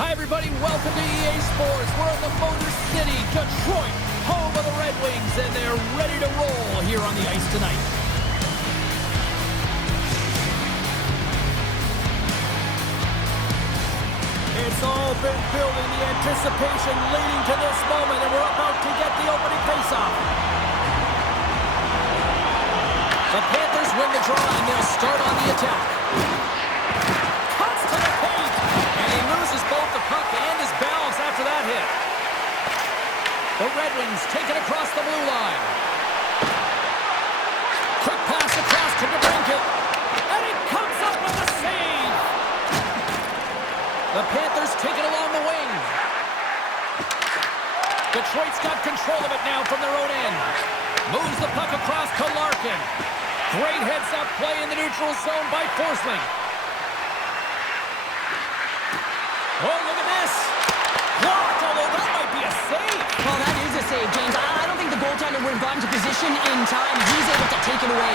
Hi, everybody. Welcome to EA Sports. We're in the Motor City, Detroit, home of the Red Wings, and they're ready to roll here on the ice tonight. It's all been building, the anticipation leading to this moment, and we're about to get the opening faceoff. The Panthers win the draw, and they'll start on the attack. Cuts to the paint, and he loses both the puck and his balance after that hit. The Red Wings take it across the blue line. Quick pass across to DeBrincat, and he comes up with a save. The Panthers take it along the wing. Detroit's got control of it now from their own end. Moves the puck across to Larkin. Great heads-up play in the neutral zone by Forsling. Oh, look at this. Blocked, although that might be a save. Well, that is a save, James. I don't think the goaltender would have gotten to position in time. He's able to take it away.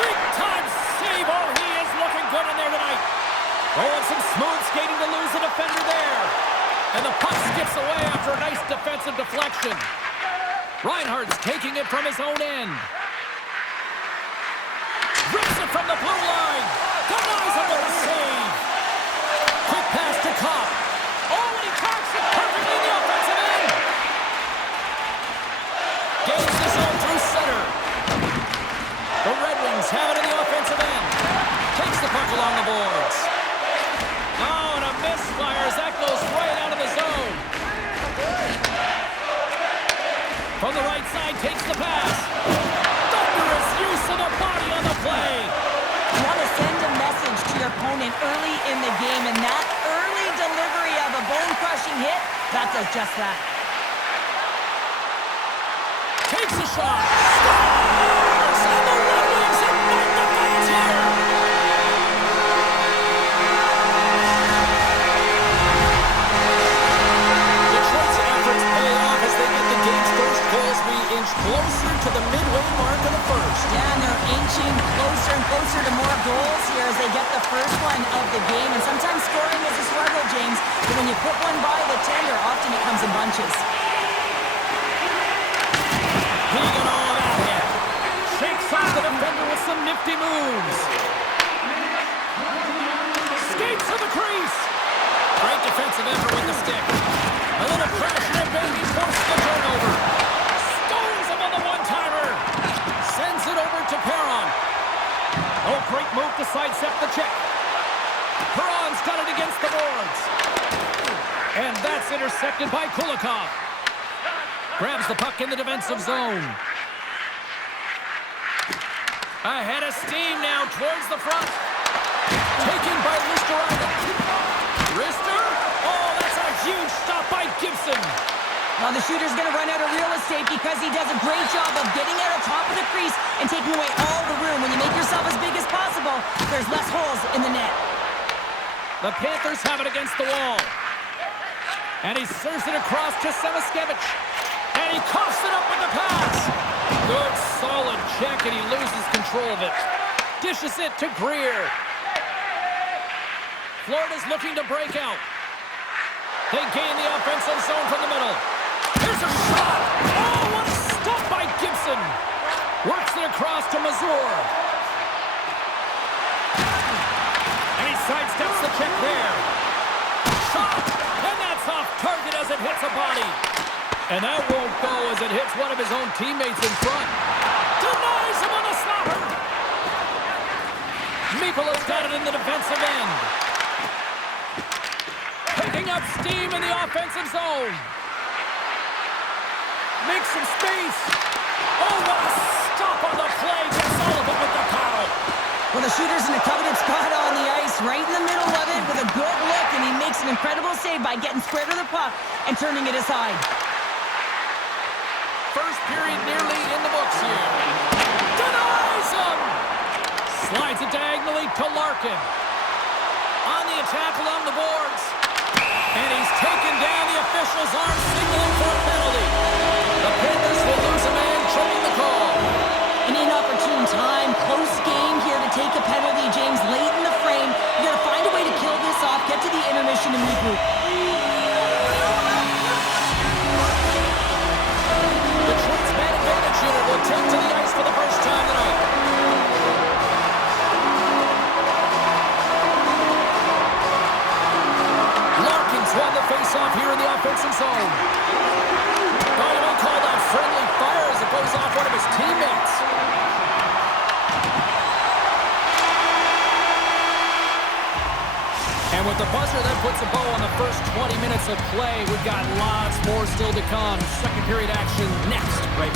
Big-time save. Oh, he is looking good in there tonight. Oh, and some smooth skating to lose the defender there. And the puck skips away after a nice defensive deflection. Reinhardt's taking it from his own end. Rips it from the blue line. Denies him with a save. Quick pass to Kopp. Oh, and he parks it perfectly in the offensive end. Gains his own through center. The Red Wings have it in the offensive end. Takes the puck along the boards. Oh, and a misfire as that goes right out of the zone. From the right side, takes the pass. Thunderous use of the body on the play. You want to send a message to your opponent early in the game, and that early delivery of a bone-crushing hit, that does just that. Takes a shot. Scores! And the Red Wings ignite the fans here. Detroit's efforts pay off as they get the game's first goals. We inch closer to the midway mark of the first. Yeah, and they're inching closer and closer to more goals here as they get the first one of the game. And sometimes scoring is a struggle, James. But when you put one by the tender, often it comes in bunches. He got all that hit. Shakes off the defender with some nifty moves. Skates to the crease. Great defensive effort with the stick. A little crash and a baby forces the turnover. Stones him on the one-timer. Sends it over to Perron. Oh, great move to sidestep the check. Perron's got it against the boards. And that's intercepted by Kulikov. Grabs the puck in the defensive zone. Ahead of steam now towards the front. Taken by Lister. Rister? Oh, that's a huge stop by Gibson. Now the shooter's going to run out of real estate because he does a great job of getting out of top of the crease and taking away all the room. When you make yourself as big as possible, there's less holes in the net. The Panthers have it against the wall. And he serves it across to Semiskevich. And he coughs it up with the pass. Good, solid check, and he loses control of it. Dishes it to Greer. Florida's looking to break out. They gain the offensive zone from the middle. Here's a shot. Oh, what a stop by Gibson. Works it across to Mazur. And he sidesteps the check there. Shot. And that's off target as it hits a body. And that won't go as it hits one of his own teammates in front. Denies him on the stopper. Mikola's got it in the defensive end. Picking up steam in the offensive zone. Makes some space. Oh, what a stop on the play. Gets all of it with the paddle. Well, the shooter's in a coveted spot on the ice, right in the middle of it with a good look, and he makes an incredible save by getting square to the puck and turning it aside. First period nearly in the books here. Denies him! Slides it diagonally to Larkin. On the attack along the boards. And he's taken down. The official's arm signaling for a penalty. The Panthers will lose a man, tripping the call. An inopportune time, close game here to take a penalty, James, late in the frame. You got to find a way to kill this off, get to the intermission and regroup. off here in the offensive zone. Oh, you might call that friendly fire as it goes off one of his teammates. And with the buzzer, that puts a bow on the first 20 minutes of play. We've got lots more still to come. Second period action next, right?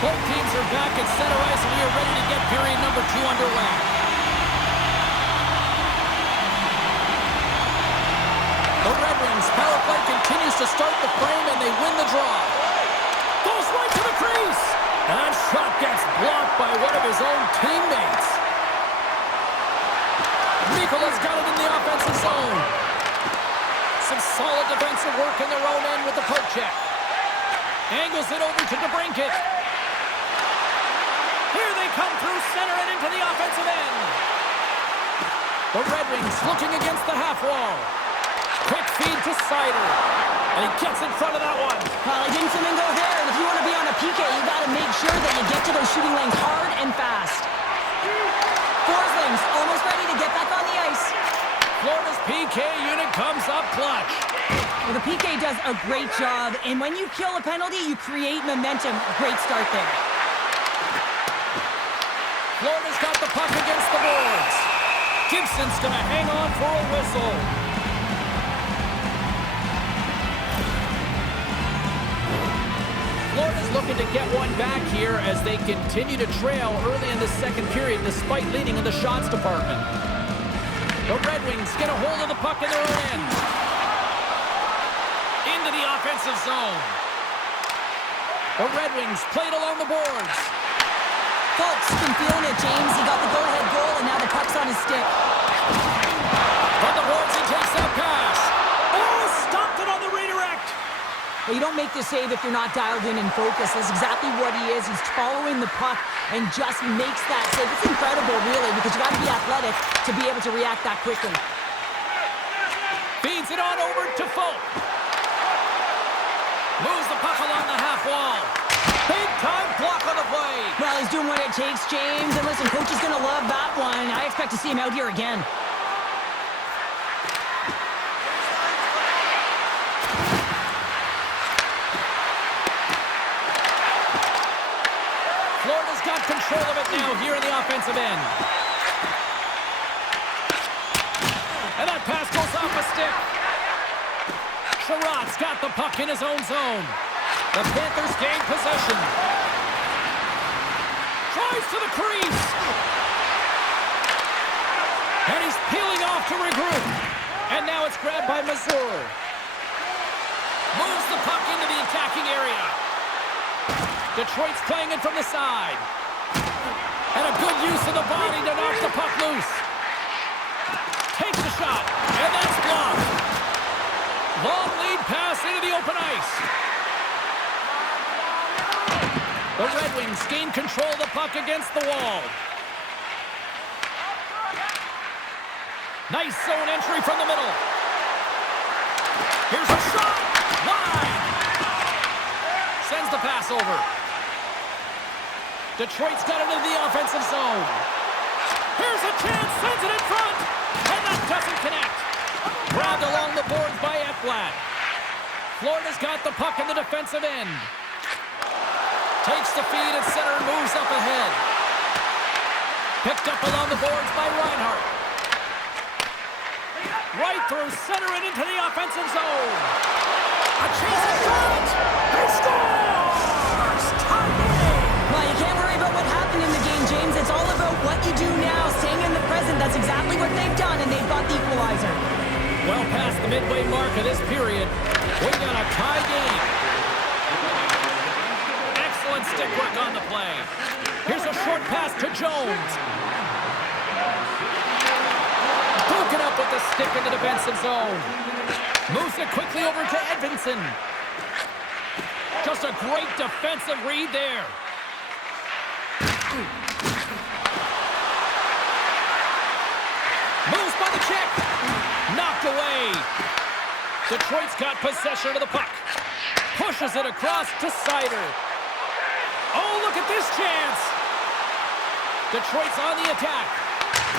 Both teams are back at center ice, and we are ready to get period number 2 underway. The Red Wings power play continues to start the frame, and they win the draw. Goes right to the crease. And that shot gets blocked by one of his own teammates. Mikola's got it in the offensive zone. Some solid defensive work in their own end with the poke check. Angles it over to DeBrincat. Here they come through center and into the offensive end. The Red Wings looking against the half wall. Quick feed to Sider. And he gets in front of that one. Well, he didn't come and go there. And if you want to be on a PK, you got to make sure that you get to those shooting lanes hard and fast. Forsling's almost ready to get back on the ice. Florida's PK unit comes up clutch. Well, the PK does a great job. And when you kill a penalty, you create momentum. Great start there. Florida's got the puck against the boards. Gibson's going to hang on for a whistle. Florida's looking to get one back here as they continue to trail early in the second period despite leading in the shots department. The Red Wings get a hold of the puck in their own end. Into the offensive zone. The Red Wings played along the boards. Folks been feeling it, James. He got the go-ahead goal, and now the puck's on his stick. From the boards, he takes that pass. Oh, stopped it on the redirect. Well, you don't make the save if you're not dialed in and focused. That's exactly what he is. He's following the puck and just makes that save. It's incredible, really, because you got to be athletic to be able to react that quickly. Feeds it on over to Folk. Moves the puck along the half wall. Big-time block on the play. Well, he's doing what it takes, James. And listen, coach is going to love that one. I expect to see him out here again. Florida's got control of it now here in the offensive end. And that pass goes off a stick. Sherrod's got the puck in his own zone. The Panthers gain possession. Tries to the crease. And he's peeling off to regroup. And now it's grabbed by Mazur. Moves the puck into the attacking area. Detroit's playing it from the side. And a good use of the body to knock the puck loose. Takes the shot. And that's blocked. Long lead pass into the open ice. The Red Wings gain control of the puck against the wall. Nice zone entry from the middle. Here's a shot. Wide. Sends the pass over. Detroit's got it into the offensive zone. Here's a chance. Sends it in front. And that doesn't connect. Grabbed along the boards by Eflat. Florida's got the puck in the defensive end. Takes the feed at center and moves up ahead. Picked up along the boards by Reinhart. Right through center and into the offensive zone. A chance in front. He scores! Tie game! Well, you can't worry about what happened in the game, James. It's all about what you do now, staying in the present. That's exactly what they've done, and they've got the equalizer. Well past the midway mark of this period, we got a tie game. Excellent stick work on the play. Here's a short pass to Jones. Broken up with the stick in the defensive zone. Moves it quickly over to Edvinsson. Just a great defensive read there. Moves by the check. Detroit's got possession of the puck. Pushes it across to Sider. Oh, look at this chance. Detroit's on the attack.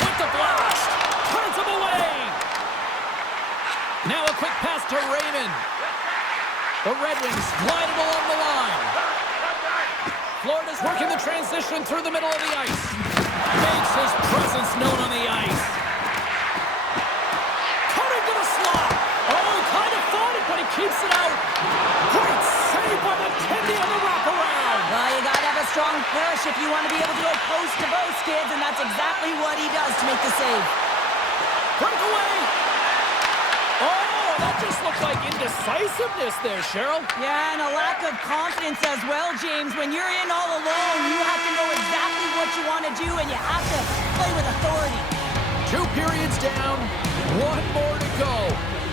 With the blast. Turns him away. Now a quick pass to Raymond. The Red Wings glided along the line. Florida's working the transition through the middle of the ice. Makes his presence known on the ice. Cutting to the slot. Oh, he kind of fought it, but he keeps it out. Great save by the Tendy on the wraparound. Well, you got to have a strong push if you want to be able to go post to post, kids, and that's exactly what he does to make the save. Breakaway. Oh, that just looks like indecisiveness there, Cheryl. Yeah, and a lack of confidence as well, James. When you're in all alone, you have to know exactly what you want to do, and you have to play with authority. 2 periods down, 1 more to go.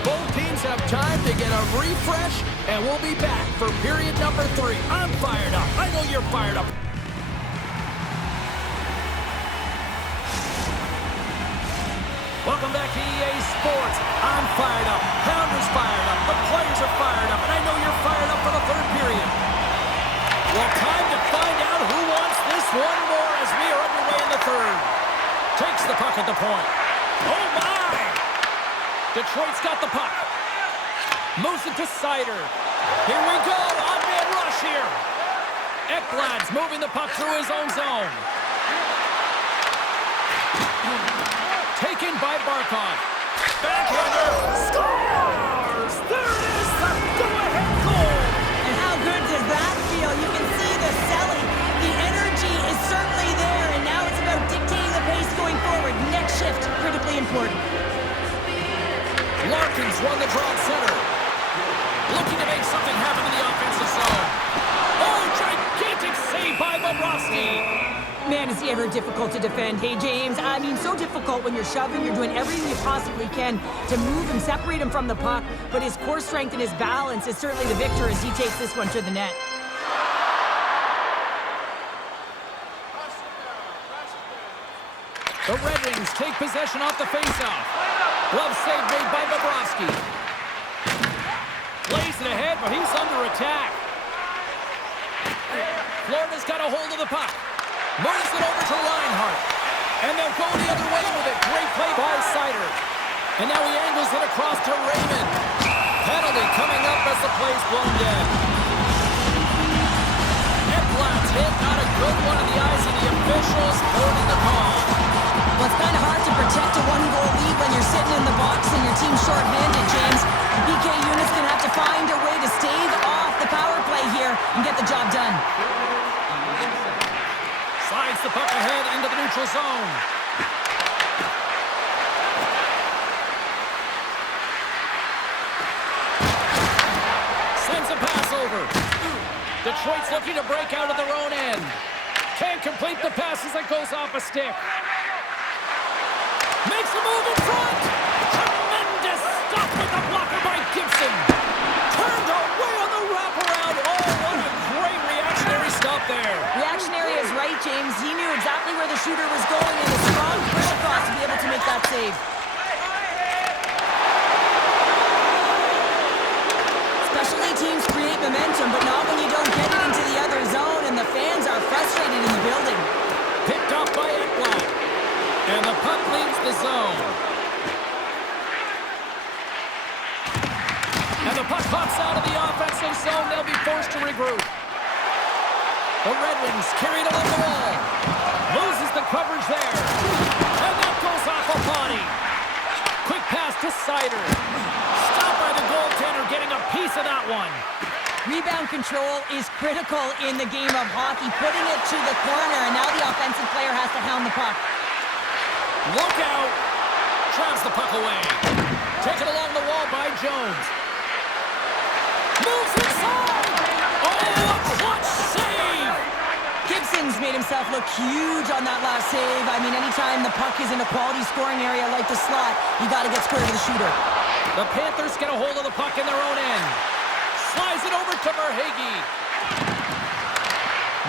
Both teams have time to get a refresh, and we'll be back for period number 3. I'm fired up. I know you're fired up. Welcome back to EA Sports. I'm fired up. Pounders fired up. The players are fired up. And I know you're fired up for the 3rd period. Well, time to find out who wants this one more as we are underway in the 3rd. Takes the puck at the point. Oh, my! Detroit's got the puck. Moves it to Sider. Here we go. Odd-man rush here. Ekblad's moving the puck through his own zone. Taken by Barkov. Backhander. Scores! There it is, the go-ahead goal! And how good does that feel? You can see the selling. The energy is certainly there, and now it's about dictating the pace going forward. Next shift, critically important. Larkins won the draw at center. Looking to make something happen in the offensive zone. Oh, gigantic save by Bobrovsky. Man, is he ever difficult to defend. Hey, James, I mean, so difficult when you're shoving. You're doing everything you possibly can to move and separate him from the puck. But his core strength and his balance is certainly the victor as he takes this one to the net. The Red Wings take possession off the faceoff. Glove save made by Bobrovsky. Plays it ahead, but he's under attack. Florida's got a hold of the puck. Moves it over to Reinhart. And they'll go the other way with it. Great play by Sider. And now he angles it across to Raymond. Penalty coming up as the play's blown dead. Ekblad's hit, not a good one in the eyes of the officials, holding the call. Well, it's kind of hard to protect a one-goal lead when you're sitting in the box and your team's short-handed, James. The PK unit's going to have to find a way to stave off the power play here and get the job done. Slides the puck ahead into the neutral zone. Sends a pass over. Detroit's looking to break out of their own end. Can't complete the pass as it goes off a stick. Makes a move in front. Tremendous stop with the blocker by Gibson. Turned away on the wraparound. Oh, what a great reactionary stop there. Reactionary is right, James. He knew exactly where the shooter was going and a strong push across to be able to make that save. Specialty teams create momentum, but not when you don't get it into the other zone, and the fans are frustrated in the building. Picked up by Ekblad. And the puck leaves the zone. And the puck pops out of the offensive zone. They'll be forced to regroup. The Red Wings carried along the wall. Loses the coverage there. And that goes off a body. Quick pass to Sider. Stopped by the goaltender, getting a piece of that one. Rebound control is critical in the game of hockey. Putting it to the corner, and now the offensive player has to hound the puck. Look out! Drives the puck away. Taken along the wall by Jones. Moves inside! Oh, a clutch save! Gibson's made himself look huge on that last save. I mean, anytime the puck is in a quality scoring area like the slot, you got to get square to the shooter. The Panthers get a hold of the puck in their own end. Slides it over to Verhaeghe.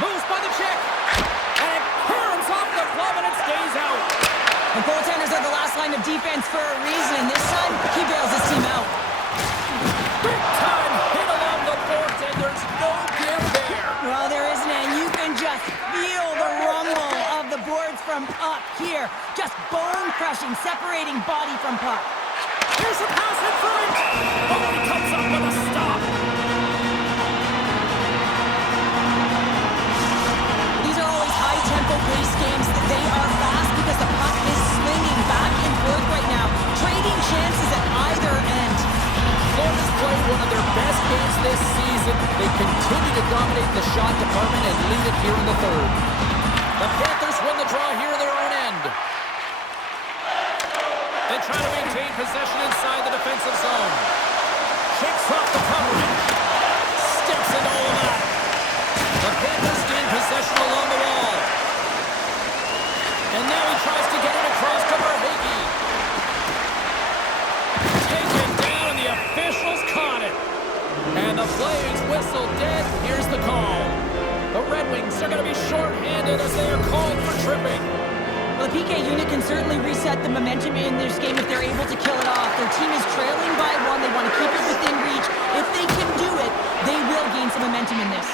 Moves by the check. And it turns off the glove and it stays out. The goaltenders are the last line of defense for a reason, and this time, he bails his team out. just bone-crushing, separating body from puck. Here's a pass in front. Oh, he comes up with a stop. These are always high-tempo pace games. They are fast because the puck is swinging back and forth right now, trading chances at either end. Florida's played one of their best games this season. They continue to dominate the shot department and lead it here in the third. The Panthers win the draw here in their own end. They try to maintain possession inside the defensive zone. Shakes off the coverage. Steps into all of that. The Panthers gain possession along the wall. And now he tries to get it across to Verhaeghe. Taken down, and the officials caught it. And the play is whistled dead. Here's the call. The Red Wings are going to be shorthanded as they are called for tripping. Well, the PK unit can certainly reset the momentum in this game if they're able to kill it off. Their team is trailing by one. They want to keep it within reach. If they can do it, they will gain some momentum in this.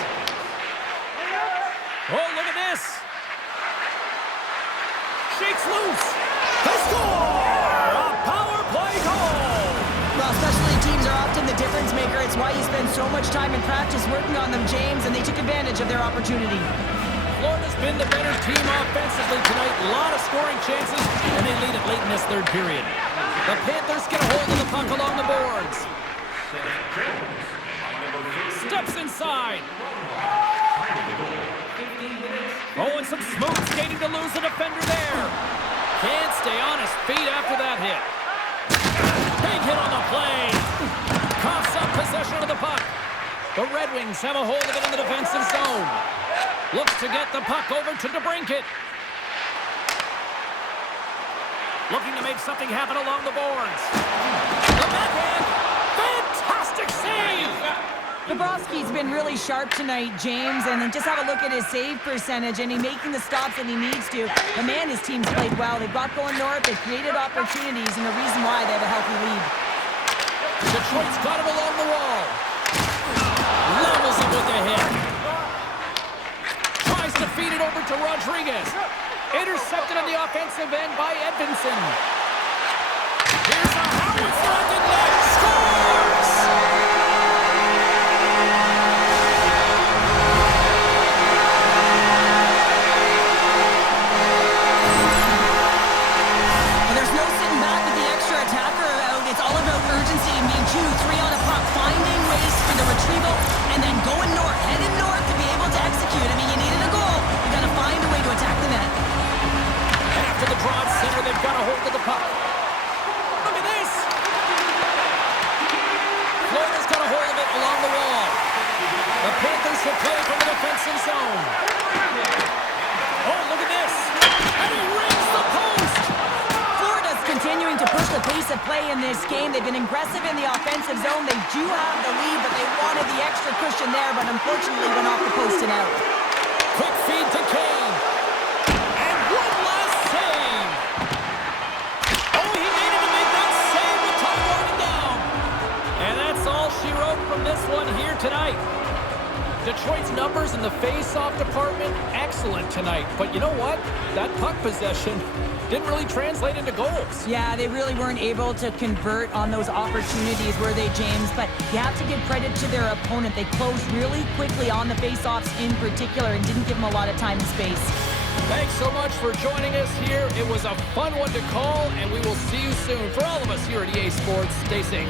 Oh, look at this. Shakes loose. They score! A power play goal! Well, specialty teams are often the difference maker. It's why you spend so much time in practice working on them, James, and they took advantage of their opportunity. Florida's been the better team offensively tonight. A lot of scoring chances, and they lead it late in this third period. The Panthers get a hold of the puck along the boards. Steps inside. Oh, and some smooth skating to lose the defender there. Can't stay on his feet after that hit. Big hit on the play. Coughs up possession of the puck. The Red Wings have a hold of it in the defensive zone. Looks to get the puck over to DeBrincat. Looking to make something happen along the boards. The backhand. Fantastic save. Bobrovsky's been really sharp tonight, James, and then just have a look at his save percentage, and he's making the stops that he needs to. The man, his team's played well. They've got going north. They've created opportunities, and the reason why they have a healthy lead. Detroit's got him along the wall. Levels him with the hit. Tries to feed it over to Rodriguez. Intercepted on the offensive end by Edvinsson. Here's a howitzer at the net. Scores! And there's no sitting back with the extra attacker out. It's all about urgency and being 2-3 on a puck, finding ways for the retrieval, and then going north, heading north to be able to execute. I mean, you needed a goal. You got to find a way to attack the net. After the draw at center, they've got a hold of the puck. Look at this! Florida's got a hold of it along the wall. The Panthers will play from the defensive zone. Oh, look at this! And he rings the post! Florida's continuing to push the pace of play in this game. They've been aggressive in the offensive zone. They do have the lead, but they wanted the extra cushion there, but unfortunately went off the post and out. Quick feed to Kane. And one last save. Oh, he needed to make that save with time winding down. And that's all she wrote from this one here tonight. Detroit's numbers in the face-off department, excellent tonight. But you know what? That puck possession didn't really translate into goals. Yeah, they really weren't able to convert on those opportunities, were they, James? But you have to give credit to their opponent. They closed really quickly on the face-offs in particular and didn't give them a lot of time and space. Thanks so much for joining us here. It was a fun one to call, and we will see you soon. For all of us here at EA Sports, stay safe.